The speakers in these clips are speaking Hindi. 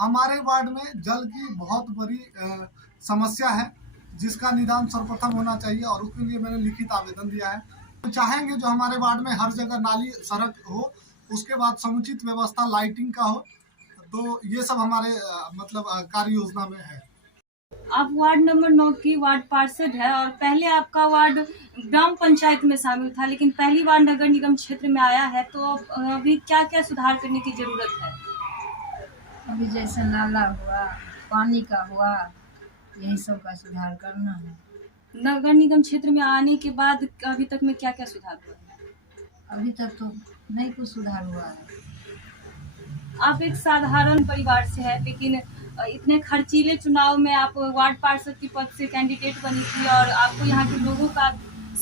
हमारे वार्ड में जल की बहुत बड़ी समस्या है, जिसका निदान सर्वप्रथम होना चाहिए और उसके लिए मैंने लिखित आवेदन दिया है। तो चाहेंगे जो हमारे वार्ड में हर जगह नाली सड़क हो, उसके बाद समुचित व्यवस्था लाइटिंग का हो, तो ये सब हमारे कार्य योजना में है। आप वार्ड नंबर 9 की वार्ड पार्षद है और पहले आपका वार्ड ग्राम पंचायत में शामिल था, लेकिन पहली बार नगर निगम क्षेत्र में आया है, तो अभी क्या क्या सुधार करने की जरूरत है? अभी जैसे नाला हुआ, पानी का हुआ, यही सब का सुधार करना है। नगर निगम क्षेत्र में आने के बाद अभी तक में क्या क्या सुधार हुआ है? अभी तक तो नहीं कुछ सुधार हुआ है। आप एक साधारण परिवार से है, लेकिन इतने खर्चीले चुनाव में आप वार्ड पार्षद के पद से कैंडिडेट बनी थी और आपको यहाँ के लोगों का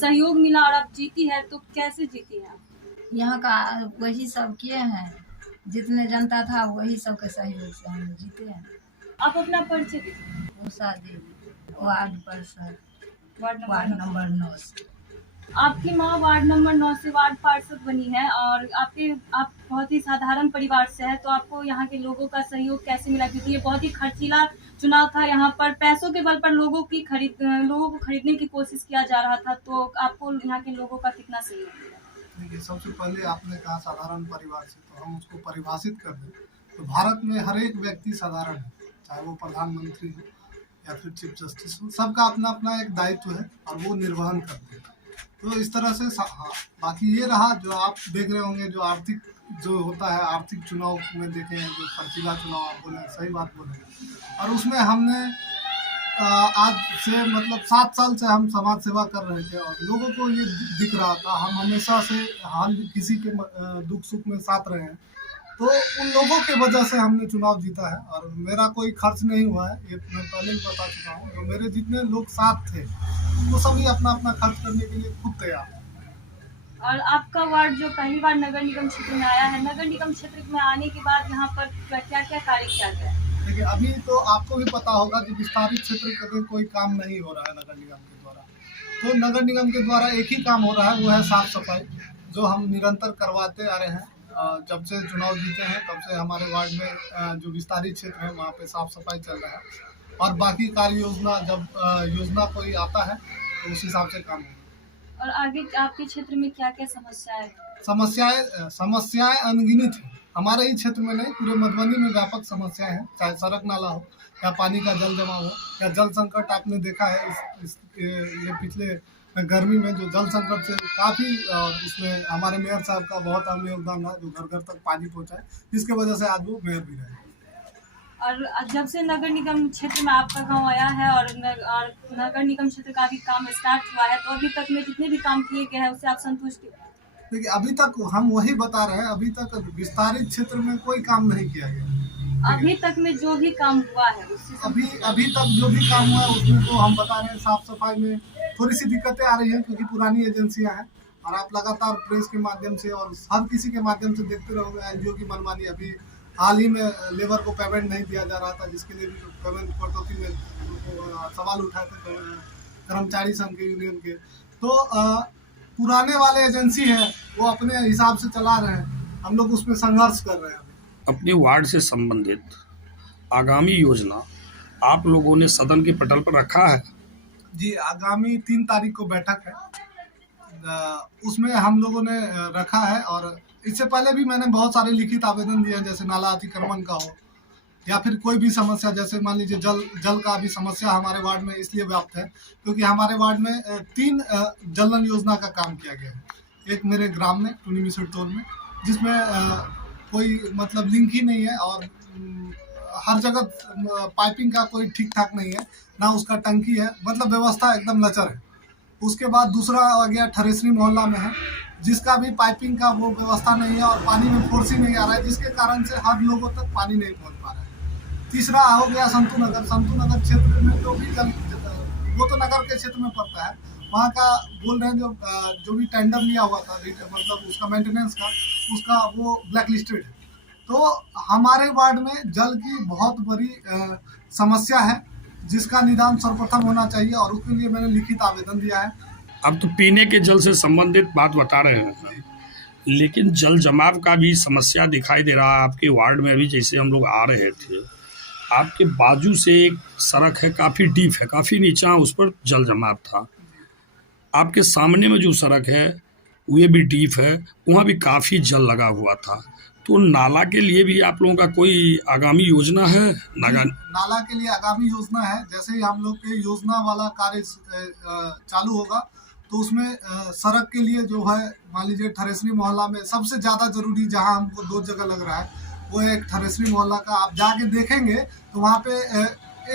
सहयोग मिला और आप जीती है, तो कैसे जीती है आप? यहाँ का वही सब किए हैं, जितने जनता था वही सब के सहयोग से हम जीते हैं। आप अपना परिचय दीजिए। उषा देवी, वार्ड पार्षद, वार्ड वार्ड नंबर नंबर 9 से। आपकी माँ वार्ड नंबर 9 से वार्ड पार्षद बनी है और आप बहुत ही साधारण परिवार से है, तो आपको यहाँ के लोगों का सहयोग कैसे मिला? क्योंकि ये बहुत ही खर्चीला चुनाव था, यहाँ पर पैसों के बल पर लोगों को खरीदने की कोशिश किया जा रहा था, तो आपको यहाँ के लोगों का कितना सहयोग मिला? देखिए, सबसे पहले आपने कहा साधारण परिवार से, तो हम उसको परिभाषित कर दें तो भारत में हर एक व्यक्ति साधारण है, चाहे वो प्रधानमंत्री हो या फिर चीफ जस्टिस हो, सबका अपना अपना एक दायित्व है और वो निर्वहन करते हैं। तो इस तरह से हाँ, बाकी ये रहा जो आप देख रहे होंगे, जो आर्थिक जो होता है, आर्थिक चुनाव में देखे हैं, जो खर्चीला चुनाव आप बोले, सही बात बोले, और उसमें हमने आज से 7 साल से हम समाज सेवा कर रहे थे और लोगों को ये दिख रहा था, हम हमेशा से हाल किसी के दुख सुख में साथ रहे हैं, तो उन लोगों के वजह से हमने चुनाव जीता है। और मेरा कोई खर्च नहीं हुआ है, ये मैं पहले भी बता चुका हूँ। जो मेरे जितने लोग साथ थे वो सभी अपना अपना खर्च करने के लिए खुद तैयार है। और आपका वार्ड जो पहली बार नगर निगम क्षेत्र में आया है, नगर निगम क्षेत्र में आने के बाद यहाँ पर क्या क्या कार्य किया गया है? देखिए, अभी तो आपको भी पता होगा कि विस्तारित क्षेत्र में कोई काम नहीं हो रहा है नगर निगम के द्वारा। तो नगर निगम के द्वारा एक ही काम हो रहा है, वो है साफ सफाई, जो हम निरंतर करवाते आ रहे हैं। जब से चुनाव जीते हैं तब से हमारे वार्ड में जो विस्तारित क्षेत्र है वहाँ पे साफ सफाई चल रहा है और बाकी कार्य योजना जब योजना कोई आता है तो उस हिसाब से काम होगा। और आगे आपके क्षेत्र में क्या क्या समस्याएं? समस्याएं अनगिनत हैं। हमारे ही क्षेत्र में नहीं, पूरे मधुबनी में व्यापक समस्याएं हैं, चाहे सड़क नाला हो या पानी का जल जमा हो या जल संकट। आपने देखा है ये पिछले गर्मी में जो जल संकट से काफ़ी, उसमें हमारे मेयर साहब का बहुत अहम योगदान रहा, जो घर घर तक पानी पहुंचाए, जिसके वजह से आज वो मेयर भी रहे। और जब से नगर निगम क्षेत्र में आपका गांव आया है और नगर निगम क्षेत्र का भी काम स्टार्ट हुआ है, तो अभी तक में जितने भी काम किए गए हैं उससे आप संतुष्ट हैं? देखिए, अभी तक हम वही बता रहे हैं, अभी तक विस्तारित क्षेत्र में कोई काम नहीं किया गया। अभी तक में जो भी काम हुआ है उससे अभी तक जो भी काम हुआ है उसमें तो हम बता रहे हैं, साफ सफाई में थोड़ी सी दिक्कतें आ रही हैं क्योंकि पुरानी एजेंसियां हैं और आप लगातार प्रेस के माध्यम से और हर किसी के माध्यम से देखते रहोगे एनजीओ की मनमानी। अभी हाल ही में लेबर को पेमेंट नहीं दिया जा रहा था, जिसके लिए भी पेमेंट कटौती में सवाल उठाए थे कर्मचारी संघ के यूनियन के। तो पुराने वाले एजेंसी है वो अपने हिसाब से चला रहे हैं, हम लोग उसमें संघर्ष कर रहे हैं। अपने वार्ड से संबंधित आगामी योजना आप लोगों ने सदन के पटल पर रखा है? जी, आगामी 3 तारीख को बैठक है, उसमें हम लोगों ने रखा है। और इससे पहले भी मैंने बहुत सारे लिखित आवेदन दिए हैं, जैसे नाला अतिक्रमण का हो या फिर कोई भी समस्या, जैसे मान लीजिए जल का भी समस्या हमारे वार्ड में इसलिए व्याप्त है क्योंकि हमारे वार्ड में 3 जल नल योजना का काम किया गया है। एक मेरे ग्राम में टूनी मिसर टोल में, जिसमें कोई लिंक ही नहीं है और हर जगह पाइपिंग का कोई ठीक ठाक नहीं है, ना उसका टंकी है, व्यवस्था एकदम लचर है। उसके बाद दूसरा आ गया ठरेसरी मोहल्ला में है, जिसका भी पाइपिंग का वो व्यवस्था नहीं है और पानी में फोर्स ही नहीं आ रहा है, जिसके कारण से हर लोगों तक पानी नहीं पहुंच पा रहा है। तीसरा हो गया संतू नगर क्षेत्र में जो भी जल, वो तो नगर के क्षेत्र में पड़ता है, वहाँ का बोल रहे हैं जो भी टेंडर लिया हुआ था उसका मेंटेनेंस का, उसका वो ब्लैक लिस्टेड है। तो हमारे वार्ड में जल की बहुत बड़ी समस्या है, जिसका निदान सर्वप्रथम होना चाहिए और उसके लिए मैंने लिखित आवेदन दिया है। अब तो पीने के जल से संबंधित बात बता रहे हैं, लेकिन जल जमाव का भी समस्या दिखाई दे रहा है आपके वार्ड में। अभी जैसे हम लोग आ रहे थे आपके बाजू से एक सड़क है, काफ़ी डीप है, काफ़ी नीचा, उस पर जल जमाव था। आपके सामने में जो सड़क है वो भी डीप है, वहाँ भी काफ़ी जल लगा हुआ था। तो नाला के लिए भी आप लोगों का कोई आगामी योजना है? नाला के लिए आगामी योजना है। जैसे ही हम लोग के योजना वाला कार्य चालू होगा तो उसमें सड़क के लिए जो है, मान लीजिए थरेसरी मोहल्ला में सबसे ज़्यादा ज़रूरी जहां हमको 2 जगह लग रहा है वो है एक थरेसरी मोहल्ला का। आप जाके देखेंगे तो वहाँ पे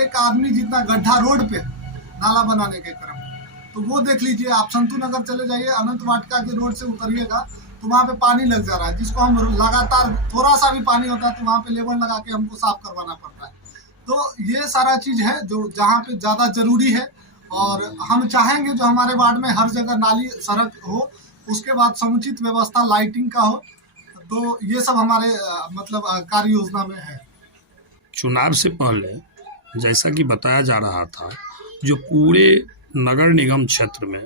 एक आदमी जितना गड्ढा रोड पे नाला बनाने के क्रम में, तो वो देख लीजिए। आप संतू नगर चले जाइए, अनंत वाटिका के रोड से उतरिएगा तो वहाँ पे पानी लग जा रहा है, जिसको हम लगातार थोड़ा सा भी पानी होता है तो वहाँ पे लेबर लगा के हमको साफ करवाना पड़ता है। तो ये सारा चीज़ है जो जहाँ पे ज़्यादा ज़रूरी है, और हम चाहेंगे जो हमारे वार्ड में हर जगह नाली सड़क हो, उसके बाद समुचित व्यवस्था लाइटिंग का हो। तो ये सब हमारे मतलब कार्य योजना में है। चुनाव से पहले जैसा कि बताया जा रहा था, जो पूरे नगर निगम क्षेत्र में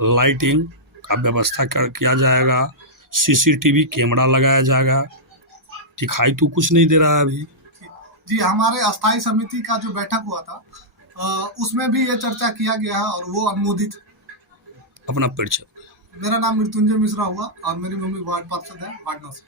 लाइटिंग का व्यवस्था किया जाएगा, सीसीटीवी कैमरा लगाया जाएगा। दिखाई तो कुछ नहीं दे रहा है अभी। जी, हमारे अस्थायी समिति का जो बैठक हुआ था उसमें भी ये चर्चा किया गया है और वो अनुमोदित। अपना परिचय। मेरा नाम मृत्युंजय मिश्रा हुआ और मेरी मम्मी वार्ड पार्षद है, वार्ड 9 से।